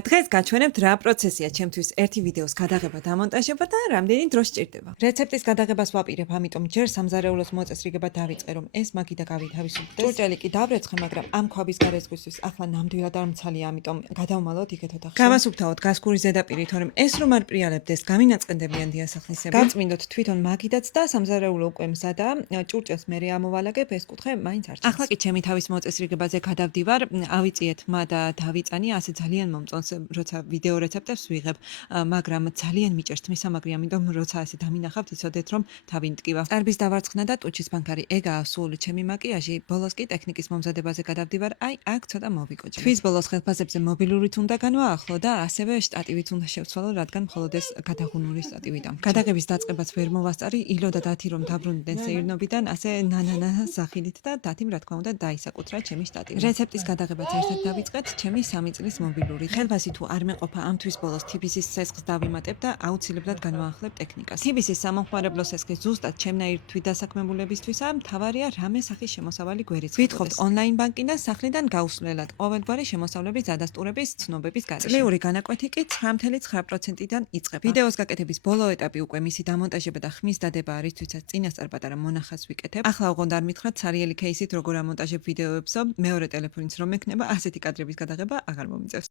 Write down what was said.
დღეს გაჩვენებთ რა პროცესია ჩემთვის ერთი ვიდეოს გადაღება, დამონტაჟება და რამდენი დრო სჭირდება. რეცეპტის გადაღებას ვაპირებ, ამიტომ ჯერ სამზარეულოს მოწესრიგება დავიწყე, რომ ეს მაგიდა გავითავისუფლდეს. ჭურჭელი კი დავრეცხე, მაგრამ ამ ქვაბის გარესხვისთვის ახლა ნამდვილად არ მცალია, ამიტომ გადავმალოთ იქეთ ოთახში. გავასუფთავოთ გასქური ზედაპირი, თორემ ეს რომ არ პრიალებდეს, გამინაწყენდებიან დიასახლისები. გავწმინდოთ თვითონ მაგიდაც და სამზარეულო უკვე მზადაა. ჭურჭელს მე ამოვალაგებ, ეს კუთხე მაინც არ. ახლა კი ჩემი თავის მოწესრიგებაზე გადავდივარ, ავიწიეთ მა და დავიწანი, ასე ძალიან მომწონს. როცა ვიდეო რეცეპტებს ვიღებ, მაგრამ ძალიან მიჭერს თმისამაგრი, ამიტომ როცა ასე დამინახავთ, იცოდეთ რომ თავი მტკივა. წარბის დავარცხნა და ტუჩის ბანკარი, ეგაა სულ ჩემი მაკიაჟი. ბოლოს კი ტექნიკის მომზადებაზე გადავდივარ, აი აქ ცოტა მოვიკოჭრე. თვის ბოლოს ხელფასებზე მობილურით უნდა განვაახლო და ასევე შტატივით უნდა შევცვალო, რადგან მხოლოდ ეს გადაღუნული შტატივი და. გადაღების დაწყებას ვერ მოვასწარი, ილო და დათი რომ დაბრუნდნენ სეირნობიდან, ასე ნანანა სახიდით და დათიმ რა თქმა უნდა დაისაკუთრა ჩემი შტატივი. რეცეპტის გადაღებაც ერთად დავიწყეთ, ჩემი 3 წლის მობილურით. ხელფასი თუ არ მეყოფა ამ თვის ბოლოს TBC-ის სესხს დავიმატებ და აუცილებლად განვაახლებ ტექნიკას. TBC-ის სამომხმარებლო სესხი ზუსტად ჩემნაირ თვითდასაქმებულებისთვისა, მთავარია რამე სახის შემოსავალი გვერდით. ვითხოვთ ონლაინ ბანკიდან სახლიდან გაუსვლელად ყოველგვარი შემოსავლების ადასტურების ცნობების გარეშე. წლიური განაკვეთი კი 9.9%-დან იწყება. ვიდეოს გაკეთების ბოლო ეტაპი უკვე მისი დამონტაჟება და ხმის დადება არის, თვითონ წინასწარ პატარა მონახას ვიკეთებ. ახლა ოღონდ არ მითხრათ სარიელი кейსით როგორ ამონტაჟებ ვიდეოებსო, მეორე ტელეფონიც რომ ექნება, ასეთი კადრების გადაღება აღარ მომიწევს.